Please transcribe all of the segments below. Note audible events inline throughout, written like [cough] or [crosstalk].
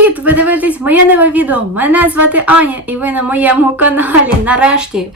Привіт! Ви дивитесь моє нове відео. Мене звати Аня, і ви на моєму каналі. Нарешті.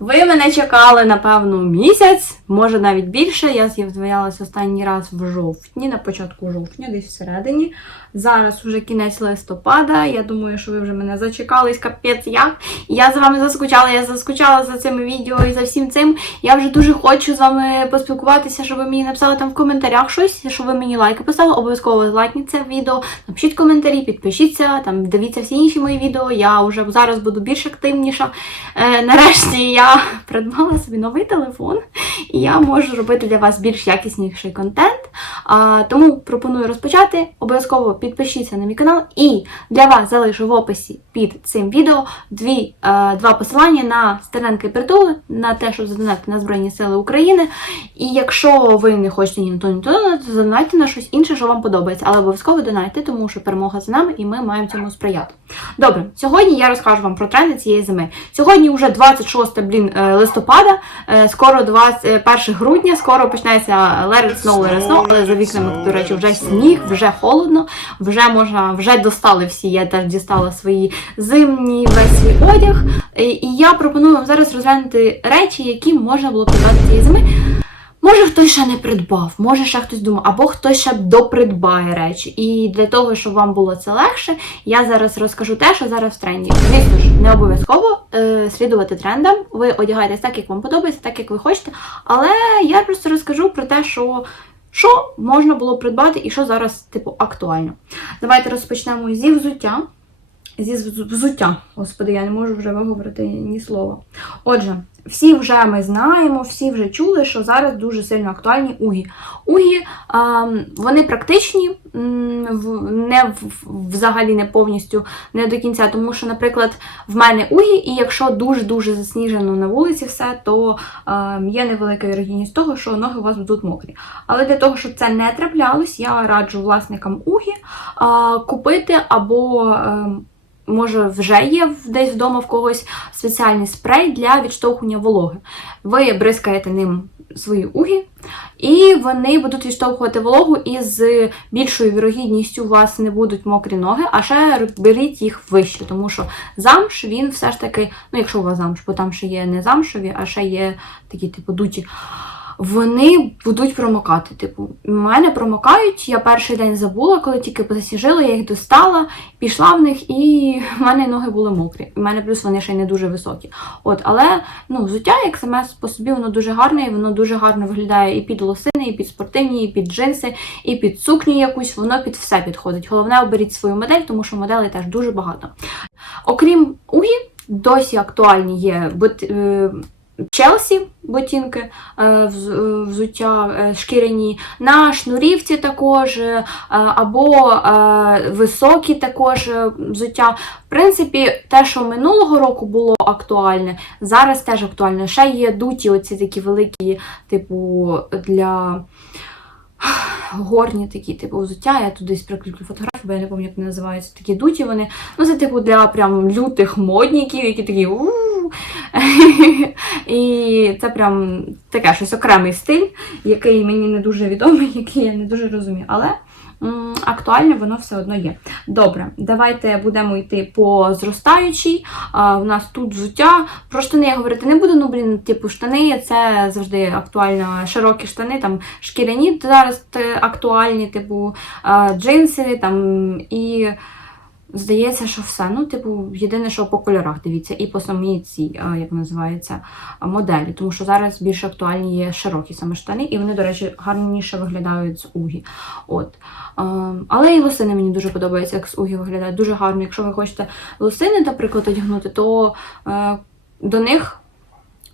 Ви мене чекали, напевно, місяць, може навіть більше. Я з'являлася останній раз в жовтні, на початку жовтня, десь всередині. Зараз вже кінець листопада. Я думаю, що ви вже мене зачекались, капець як. Я за вами заскучала, я заскучала за цими відео і за всім цим. Я вже дуже хочу з вами поспілкуватися, щоб ви мені написали там в коментарях щось, щоб ви мені лайки поставили. Обов'язково лайкніть це відео, напишіть коментарі, підпишіться, там дивіться всі інші мої відео. Я вже зараз буду більш активніша. Е, нарешті я придбала собі новий телефон, і я можу робити для вас більш якісніший контент. А, тому пропоную розпочати. Обов'язково підпишіться на мій канал, і для вас залишу в описі під цим відео дві, е, два посилання на стерненки притули, на те, щоб задонати на Збройні Сили України. І якщо ви не хочете ні на то, ні то, то задонайте на щось інше, що вам подобається. Але обов'язково донайте, тому що перемога за нами, і ми маємо цьому сприяти. Добре, сьогодні я розкажу вам про тренди цієї зими. Сьогодні вже 26 блін, е, листопада, е, скоро 21 грудня, скоро почнеться let it snow, let it snow, за вікнами, до речі, вже сніг, вже холодно, вже можна, вже достали всі. Я теж дістала свої зимні весь свій одяг. І я пропоную вам зараз розглянути речі, які можна було придбати цієї зими. Може, хтось ще не придбав, може ще хтось думав, або хтось ще допридбає речі. І для того, щоб вам було це легше, я зараз розкажу те, що зараз в тренді. Звісно ж, не обов'язково е, слідувати трендам. Ви одягаєтесь так, як вам подобається, так як ви хочете. Але я просто розкажу про те, що. Що можна було придбати і що зараз, типу, актуально. Давайте розпочнемо зі взуття. Зі вз- взуття. Господи, я не можу вже виговорити ні слова. Отже, всі вже ми знаємо, всі вже чули, що зараз дуже сильно актуальні угі. Угі ем, вони практичні, не взагалі не повністю, не до кінця, тому що, наприклад, в мене угі, і якщо дуже-дуже засніжено на вулиці все, то ем, є невелика вірогідність того, що ноги у вас будуть мокрі. Але для того, щоб це не траплялось, я раджу власникам угі купити або. Може, вже є десь вдома в когось спеціальний спрей для відштовхування вологи. Ви бризкаєте ним свої уги, і вони будуть відштовхувати вологу, і з більшою вірогідністю у вас не будуть мокрі ноги, а ще беріть їх вище, тому що замш він все ж таки, ну якщо у вас замш, бо там ще є не замшові, а ще є такі, типу, дуті. Вони будуть промокати. Типу, мене промокають. Я перший день забула, коли тільки посіжила, я їх достала, пішла в них, і в мене ноги були мокрі. У мене плюс вони ще й не дуже високі. От, але ну, взуття, як саме по собі, воно дуже гарне, і воно дуже гарно виглядає і під лосини, і під спортивні, і під джинси, і під сукню якусь. Воно під все підходить. Головне, оберіть свою модель, тому що моделей теж дуже багато. Окрім угі, досі актуальні є бот, е, Челсі ботинки, е, е, взуття е, шкіряні, на шнурівці також, або високі також взуття. В принципі, те, що минулого року було актуальне, зараз теж актуальне. Ще є дуті, оці такі великі, типу, для. Горні такі, типу, взуття, я тут десь фотографію, бо я не пам'ятаю, як вони називаються. Такі дуті вони. Ну, це типу для прям лютих модників, які такі І це прям таке щось окремий стиль, який мені не дуже відомий, [laughs] який я не дуже розумію. Але м, актуальне воно все одно є. Добре, давайте будемо йти по зростаючій. У нас тут взуття. Про штани я говорити не буду. Ну, блін, типу, штани це завжди актуально. Широкі штани, там шкіряні зараз е, актуальні, типу джинси там і. Здається, що все. Ну, типу, єдине, що по кольорах дивіться, і по самій цій, як називається, моделі. Тому що зараз більш актуальні є широкі саме штани, і вони, до речі, гарніше виглядають з угі. От. Але і лосини мені дуже подобаються, як з угі виглядають. Дуже гарно. Якщо ви хочете лосини, наприклад, одягнути, то е, до них.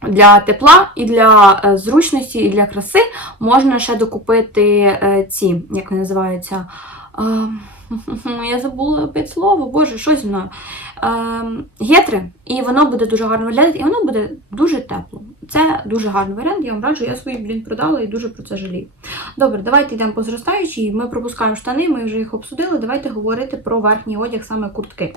Для тепла і для е, зручності, і для краси можна ще докупити е, ці, як вони називаються. Е, [laughs] я забула під слово, боже, щось зі мною. Е, гетри, і воно буде дуже гарно виглядати, і воно буде дуже тепло. Це дуже гарний варіант, я вам раджу, я свої, блін, продала і дуже про це жалію. Добре, давайте йдемо по зростаючій. Ми пропускаємо штани, ми вже їх обсудили. Давайте говорити про верхній одяг, саме куртки.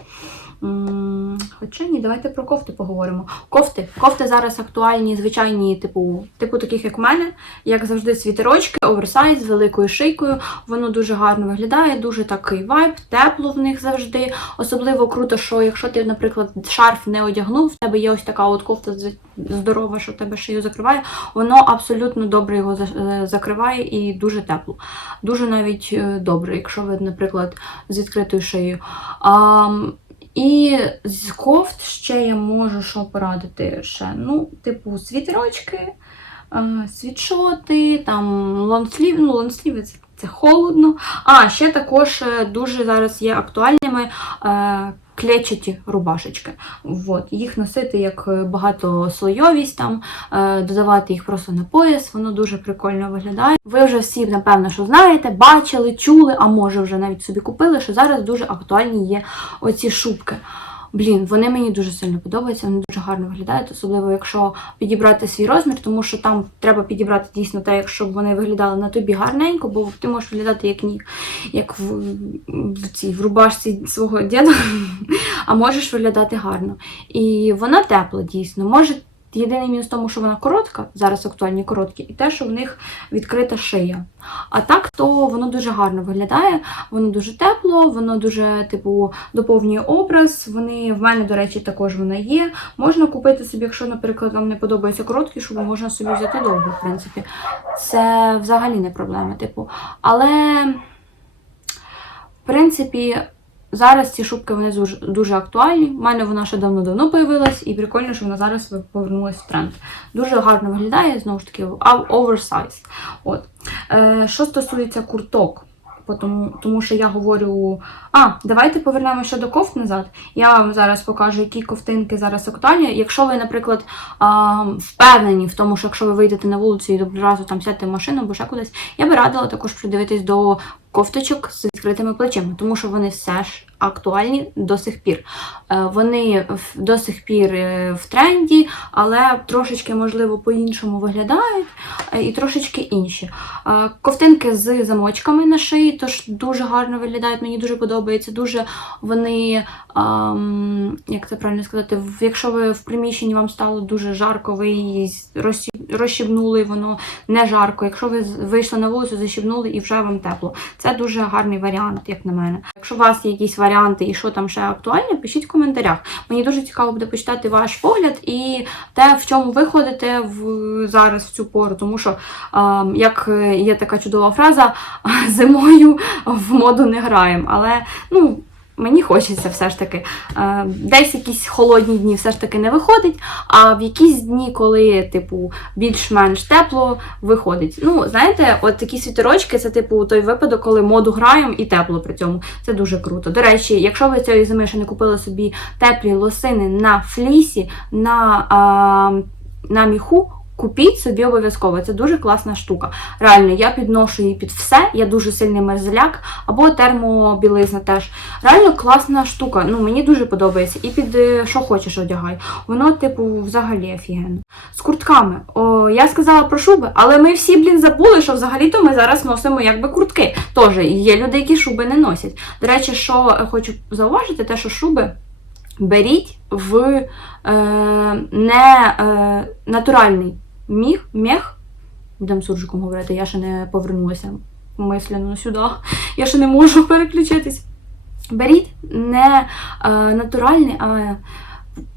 Хоча ні, давайте про кофти поговоримо. Кофти. Кофти зараз актуальні, звичайні, типу, типу таких, як в мене, як завжди, світерочки, оверсайз з великою шийкою. Воно дуже гарно виглядає, дуже такий вайб, тепло в них завжди. Особливо круто, що якщо ти, наприклад, шарф не одягнув, в тебе є ось така от кофта здорова, що тебе шию закриває, воно абсолютно добре його е, закриває і дуже тепло. Дуже навіть е, добре, якщо ви, наприклад, з відкритою шиєю. І з кофт ще я можу що порадити ще. Ну, типу, світерочки, е, світшоти, там лонслів, ну, лонсліви це, це холодно. А, ще також дуже зараз є актуальними е, клетчаті рубашечки. От. Їх носити як е, багатослойовість, там, е, додавати їх просто на пояс, воно дуже прикольно виглядає. Ви вже всі, напевно, що знаєте, бачили, чули, а може вже навіть собі купили, що зараз дуже актуальні є оці шубки. Блін, вони мені дуже сильно подобаються, вони дуже гарно виглядають, особливо якщо підібрати свій розмір, тому що там треба підібрати дійсно те, щоб вони виглядали на тобі гарненько, бо ти можеш виглядати як ні, як в, в цій в рубашці свого діда, [laughs] а можеш виглядати гарно. І вона тепла, дійсно. Може, єдиний мінус в тому, що вона коротка, зараз актуальні короткі, і те, що в них відкрита шия. А так, то воно дуже гарно виглядає, воно дуже тепло, воно дуже, типу, доповнює образ. Вони в мене, до речі, також вона є. Можна купити собі, якщо, наприклад, вам не подобається короткі шуби, можна собі взяти довгу, в принципі. Це взагалі не проблема, типу. Але, в принципі, зараз ці шубки вони дуже, актуальні. У мене вона ще давно-давно появилась, і прикольно, що вона зараз повернулася в тренд. Дуже гарно виглядає, знову ж таки, оверсайз. От. Е, що стосується курток, тому, тому що я говорю. А, давайте повернемося до кофт назад. Я вам зараз покажу, які ковтинки зараз актуальні. Якщо ви, наприклад, а, впевнені в тому, що якщо ви вийдете на вулицю і одразу там сядете в машину або ще кудись, я би радила також придивитись до кофточок з відкритими плечима, тому що вони все ж актуальні до сих пір. Е, Вони до сих пір е, в тренді, але трошечки, можливо, по-іншому виглядають е, і трошечки інші. Ковтинки з замочками на шиї, тож дуже гарно виглядають, мені дуже подобається. Дуже вони, ам, як це правильно сказати, якщо ви в приміщенні вам стало дуже жарко, ви розщібнули, воно не жарко. Якщо ви вийшли на вулицю, защібнули і вже вам тепло. Дуже гарний варіант, як на мене. Якщо у вас є якісь варіанти і що там ще актуальне, пишіть в коментарях. Мені дуже цікаво буде почитати ваш погляд і те, в чому ви ходите в зараз в цю пору, тому що а, як є така чудова фраза, [laughs] зимою в моду не граємо. Але ну. Мені хочеться все ж таки. Е, Десь якісь холодні дні все ж таки не виходить, а в якісь дні, коли, типу, більш-менш тепло, виходить. Ну, знаєте, от такі світерочки це, типу, той випадок, коли моду граємо і тепло при цьому. Це дуже круто. До речі, якщо ви цієї зими ще не купили собі теплі лосини на флісі, на, а, на міху. Купіть собі обов'язково, це дуже класна штука. Реально, я підношу її під все, я дуже сильний мерзляк, або термобілизна теж. Реально класна штука. Ну, мені дуже подобається. І під е, що хочеш одягай. Воно, типу, взагалі офігенно. З куртками. О, я сказала про шуби, але ми всі, блін, забули, що взагалі-то ми зараз носимо якби куртки. Тож є люди, які шуби не носять. До речі, що е, хочу зауважити, те, що шуби. Беріть в е, не е, натуральний міг, мех. Будемо суржиком говорити, я ще не повернулася мислено сюди. Я ще не можу переключитись. Беріть не е, натуральний, а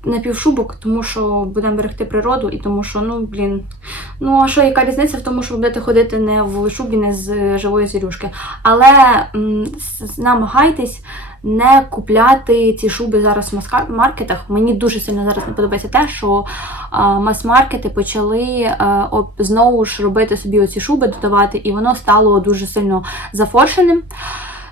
напівшубок, тому що будемо берегти природу і тому що, ну, блін. Ну, а що, яка різниця в тому, що ви будете ходити не в шубі, не з живої зірюшки. Але м, намагайтесь не купляти ці шуби зараз в маска- маркетах. Мені дуже сильно зараз не подобається те, що мас-маркети почали а, об- знову ж робити собі оці шуби, додавати, і воно стало дуже сильно зафоршеним.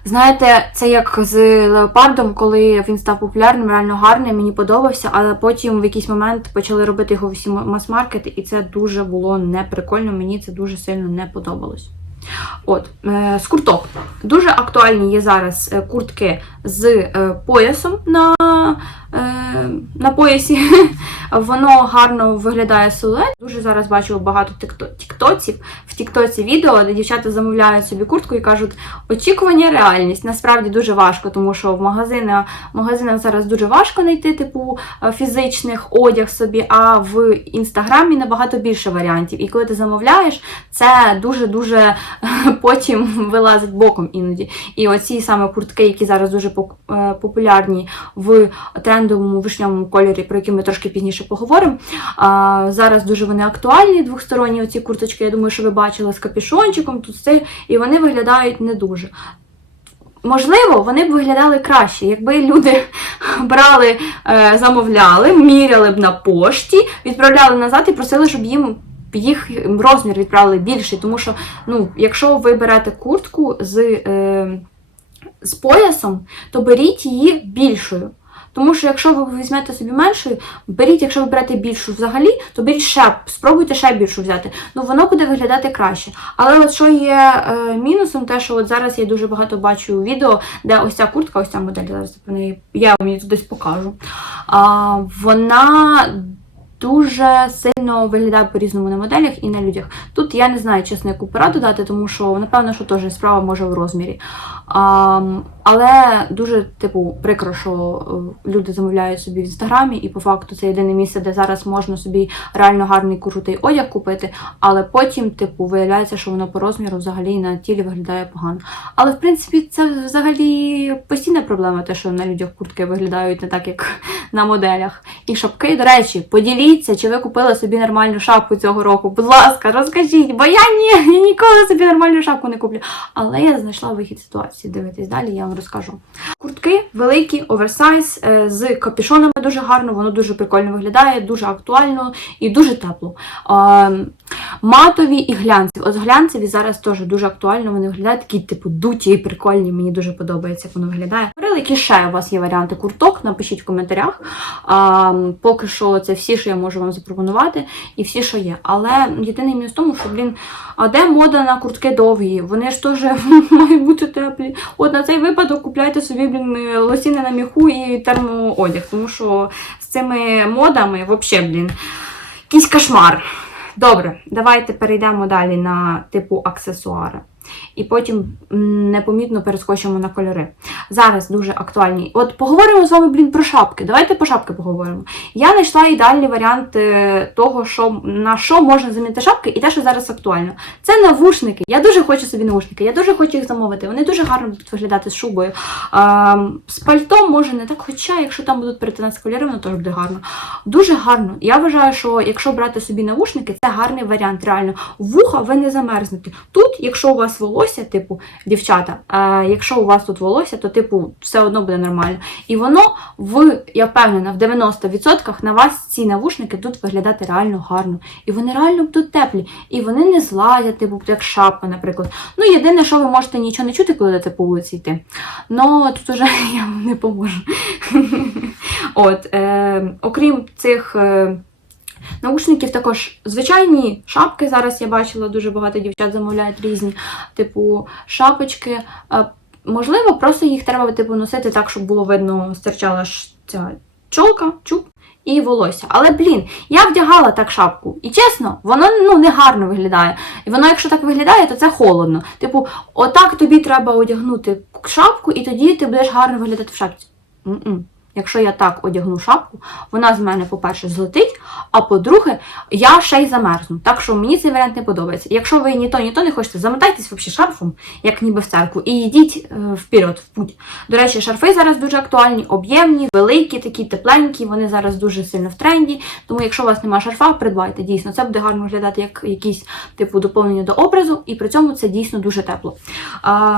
Знаєте, це як з леопардом, коли він став популярним, реально гарним, мені подобався, але потім в якийсь момент почали робити його всі мас-маркети, і це дуже було неприкольно, мені це дуже сильно не подобалось. От, е, з курток. Дуже актуальні є зараз е, куртки з е, поясом на на, е, поясі. [laughs] Воно гарно виглядає силует. Дуже зараз бачу багато тіктоців. В тіктоці відео, де дівчата замовляють собі куртку і кажуть, очікування реальність. Насправді дуже важко, тому що в магазинах, в магазинах зараз дуже важко знайти типу е, фізичних одяг собі, а в інстаграмі набагато більше варіантів. І коли ти замовляєш, це дуже-дуже [laughs] потім вилазить боком іноді. І оці саме куртки, які зараз дуже е, популярні в трендовому вишньовому кольорі, про які ми трошки пізніше поговоримо. Зараз дуже вони актуальні, двосторонні оці курточки. Я думаю, що ви бачили з капюшончиком, тут все, і вони виглядають не дуже. Можливо, вони б виглядали краще, якби люди [laughs] брали, е, замовляли, міряли б на пошті, відправляли назад і просили, щоб їм їх розмір відправили більший. Тому що, ну, якщо ви берете куртку з, е, з поясом, то беріть її більшою. Тому що якщо ви візьмете собі меншою, беріть, якщо ви берете більшу взагалі, то беріть ще, спробуйте ще більшу взяти. Ну воно буде виглядати краще. Але от що є е, мінусом, те, що от зараз я дуже багато бачу відео, де ось ця куртка, ось ця модель, зараз я вам її десь покажу. А, вона дуже сильно виглядає по-різному на моделях і на людях. Тут я не знаю, чесно, яку пораду дати, тому що напевно, що теж справа може в розмірі. Але дуже, типу, прикро, що е, люди замовляють собі в інстаграмі, і по факту це єдине місце, де зараз можна собі реально гарний крутий одяг купити, але потім, типу, виявляється, що воно по розміру взагалі на тілі виглядає погано. Але в принципі це взагалі постійна проблема, те, що на людях куртки виглядають не так, як на моделях. І шапки, до речі, поділіться, чи ви купили собі нормальну шапку цього року. Будь ласка, розкажіть, бо я ні, я ніколи собі нормальну шапку не куплю. Але я знайшла вихід з ситуації. Дивитесь далі, я вам розкажу. Куртки великі, оверсайз, е, з капюшонами дуже гарно, воно дуже прикольно виглядає, дуже актуально і дуже тепло. Ем, Матові і глянцеві. От глянцеві зараз теж дуже актуально. Вони виглядають такі, типу, дуті і прикольні. Мені дуже подобається, як воно виглядає. Які ще у вас є варіанти курток, напишіть в коментарях. А, поки що це всі, що я можу вам запропонувати, і всі, що є. Але єдиний мінус в тому, що, блін, а де мода на куртки довгі? Вони ж теж [laughs] мають бути теплі. От на цей випадок купляйте собі, блін, лосіни на міху і термоодяг, тому що з цими модами, взагалі, блін, якийсь кошмар. Добре, давайте перейдемо далі на типу аксесуари. І потім непомітно перескочимо на кольори. Зараз дуже актуальні. От поговоримо з вами, блін, про шапки. Давайте про шапки поговоримо. Я знайшла ідеальний варіант е, того, що, на що можна замінити шапки, і те, що зараз актуально. Це навушники. Я дуже хочу собі навушники, я дуже хочу їх замовити. Вони дуже гарно будуть виглядати з шубою. А, з пальтом може не так, хоча, якщо там будуть перетинати кольори, воно теж буде гарно. Дуже гарно. Я вважаю, що якщо брати собі навушники, це гарний варіант. Реально, вуха ви не замерзнете. Тут, якщо у вас волосся, типу, дівчата, якщо у вас тут волосся, то типу все одно буде нормально. І воно в, я впевнена, в 90% на вас ці навушники будуть виглядати реально гарно. І вони реально будуть теплі. І вони не злазять, типу, як шапка, наприклад. Ну, єдине, що ви можете нічого не чути, коли будете по вулиці йти. Ну, тут уже [laughs] я вам не поможу. [laughs] От, е, окрім цих. Е, Наушників також звичайні шапки. Зараз я бачила дуже багато дівчат замовляють різні, типу шапочки. Е, Можливо, просто їх треба типу, носити так, щоб було видно, стирчала ж ця чолка, чуб і волосся. Але, блін, я вдягала так шапку. І чесно, воно ну, не гарно виглядає. І воно, якщо так виглядає, то це холодно. Типу, отак тобі треба одягнути шапку, і тоді ти будеш гарно виглядати в шапці. М-м. Якщо я так одягну шапку, вона з мене, по-перше, злетить, а по-друге, я ще й замерзну. Так що мені цей варіант не подобається. Якщо ви ні то, ні то не хочете, замотайтесь взагалі шарфом, як ніби в церкву, і йдіть е, вперед, в путь. До речі, шарфи зараз дуже актуальні, об'ємні, великі, такі тепленькі, вони зараз дуже сильно в тренді. Тому, якщо у вас немає шарфа, придбайте. Дійсно, це буде гарно виглядати як якісь типу доповнення до образу, і при цьому це дійсно дуже тепло.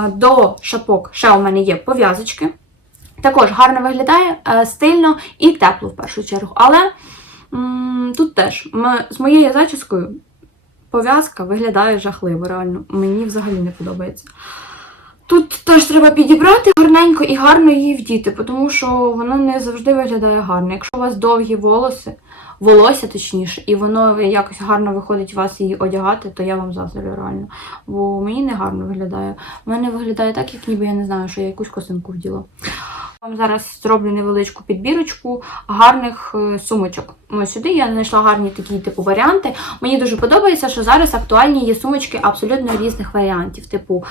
До шапок ще у мене є пов'язочки. Також гарно виглядає, е, стильно і тепло в першу чергу. Але тут теж з моєю зачіскою пов'язка виглядає жахливо, реально. Мені взагалі не подобається. Тут теж треба підібрати гарненько і гарно її вдіти, тому що воно не завжди виглядає гарно. Якщо у вас довгі волоси, волосся точніше, і воно якось гарно виходить вас її одягати, то я вам заздрю реально. Бо мені не гарно виглядає. У мене виглядає так, як ніби я не знаю, що я якусь косинку вділа. Вам зараз зроблю невеличку підбірочку гарних е, сумочок. Ось сюди я знайшла гарні такі типу варіанти. Мені дуже подобається, що зараз актуальні є сумочки абсолютно різних варіантів, типу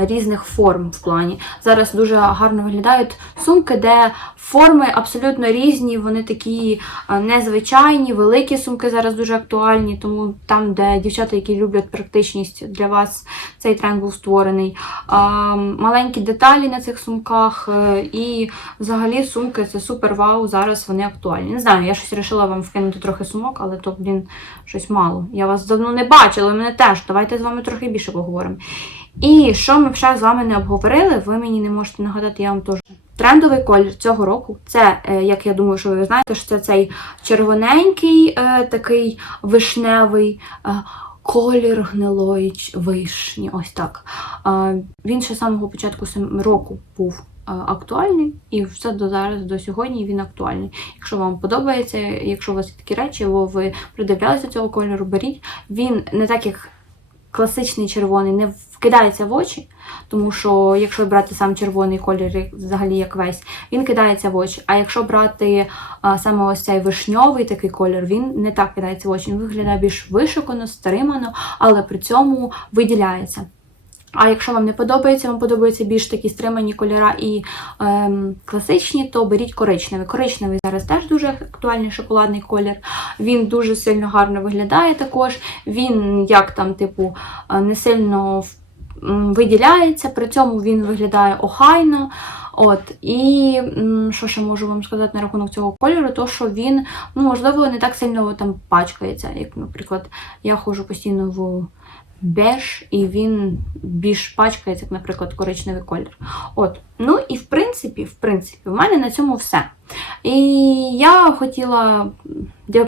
різних форм в плані. Зараз дуже гарно виглядають сумки, де форми абсолютно різні, вони такі е, незвичайні, великі сумки зараз дуже актуальні, тому там, де дівчата, які люблять практичність, для вас цей тренд був створений. Маленькі деталі на цих сумках е, і взагалі сумки це супер вау. Зараз вони актуальні. Не знаю, я щось вирішила вам вкинути трохи сумок, але то, блін, щось мало. Я вас давно не бачила, мене теж. Давайте з вами трохи більше поговоримо. І що ми ще з вами не обговорили, ви мені не можете нагадати, я вам теж. Трендовий колір цього року це, е, як я думаю, що ви знаєте, що це цей червоненький, е, такий вишневий е, колір гнилої вишні. Ось так. Він ще з самого початку року був актуальний, і все до зараз, до сьогодні він актуальний. Якщо вам подобається, якщо у вас є такі речі, або ви придивлялися цього кольору, беріть. Він не так як класичний червоний, не вкидається в очі, тому що якщо брати сам червоний колір, взагалі як весь, він кидається в очі. А якщо брати а, саме ось цей вишньовий такий колір, він не так кидається в очі. Він виглядає більш вишукано, стримано, але при цьому виділяється. А якщо вам не подобається, вам подобаються більш такі стримані кольора і ем, класичні, то беріть коричневий. Коричневий зараз теж дуже актуальний шоколадний колір. Він дуже сильно гарно виглядає також. Він як там, типу, е, не сильно виділяється, при цьому він виглядає охайно. От, і що ще можу вам сказати на рахунок цього кольору, то що він, ну, можливо, не так сильно там пачкається. Як, наприклад, я ходжу постійно в беж, і він більш пачкається, як, наприклад, коричневий колір. От, ну і в принципі, в принципі, в мене на цьому все. І я хотіла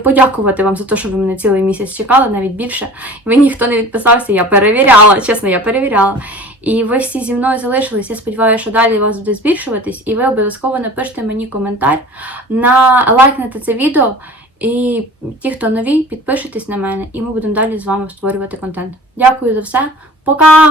подякувати вам за те, що ви мене цілий місяць чекали, навіть більше. Ви ніхто не відписався, я перевіряла, чесно, я перевіряла. І ви всі зі мною залишились. Я сподіваюся, що далі у вас буде збільшуватись, і ви обов'язково напишете мені коментар на лайкнете це відео. І ті, хто нові, підпишитесь на мене, і ми будемо далі з вами створювати контент. Дякую за все. Пока!